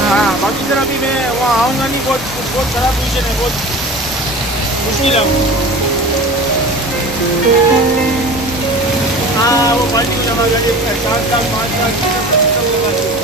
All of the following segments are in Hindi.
हाँ बाकी सर अभी मैं वहाँ आऊँगा नहीं, बहुत बहुत खराब पोजीशन है, बहुत मुश्किल है। हाँ वो पार्टी को जमा कर 4 लाख 5 लाख सब लगा दिए।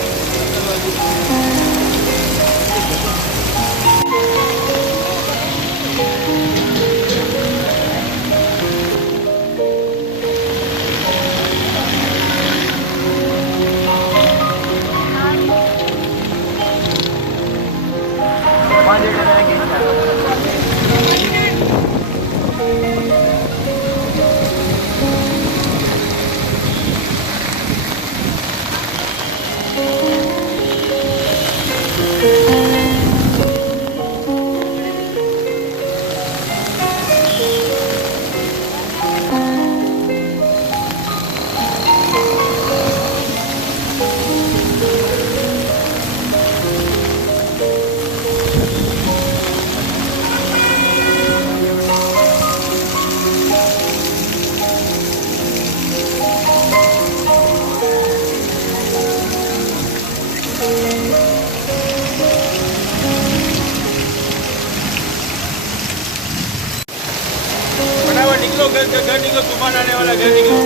निकलो घर निकलो, तूफान आने वाला, घर निकलो।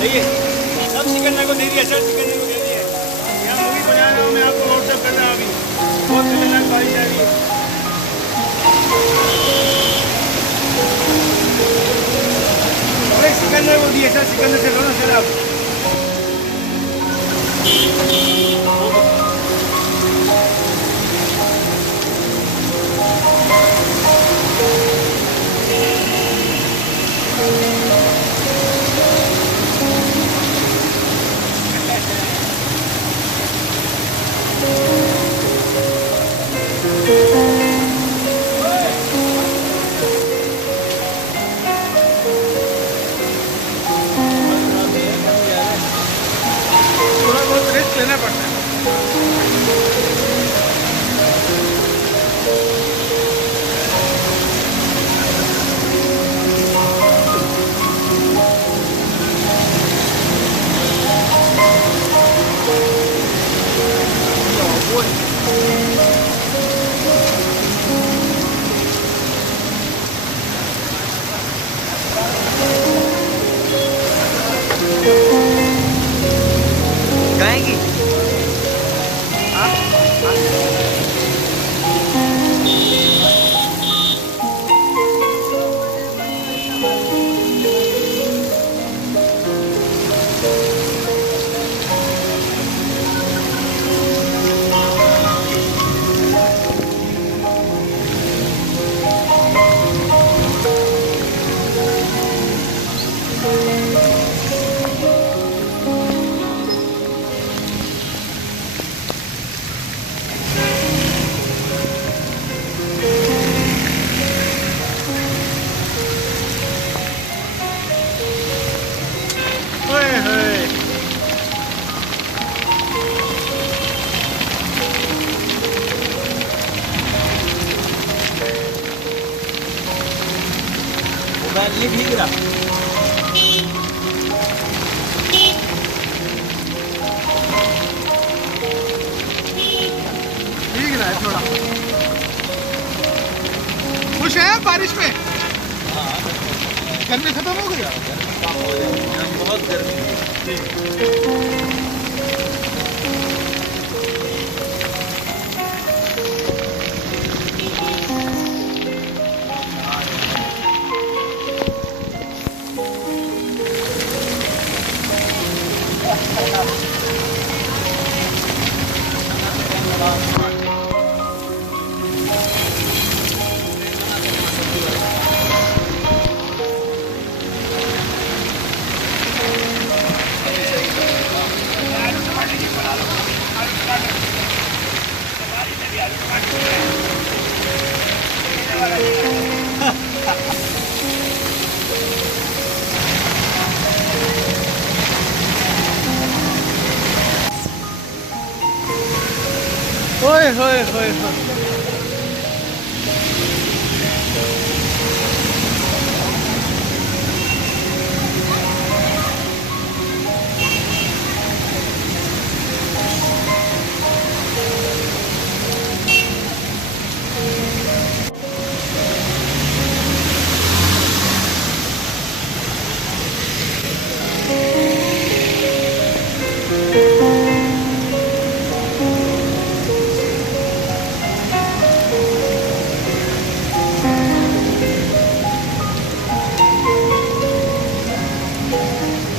देखिए सब सिकंदर को दे दिया सर, सिकंदर को दे दिया। यहाँ मूवी बना रहा हूँ मैं, आपको व्हाट्सअप कर रहा हूँ। अभी बहुत खतरनाक बारिश आ रही है। सिकंदर को दिए सर, सिकंदर से लो ना सर आप। थोड़ा बहुत रेस्ट लेना पड़ता है। गाएंगी ये भीग रहा। भीग रहा है थोड़ा। खुश है आप बारिश में? गर्मी खत्म हो गई? बहुत गर्मी है। ओए होए होए होए।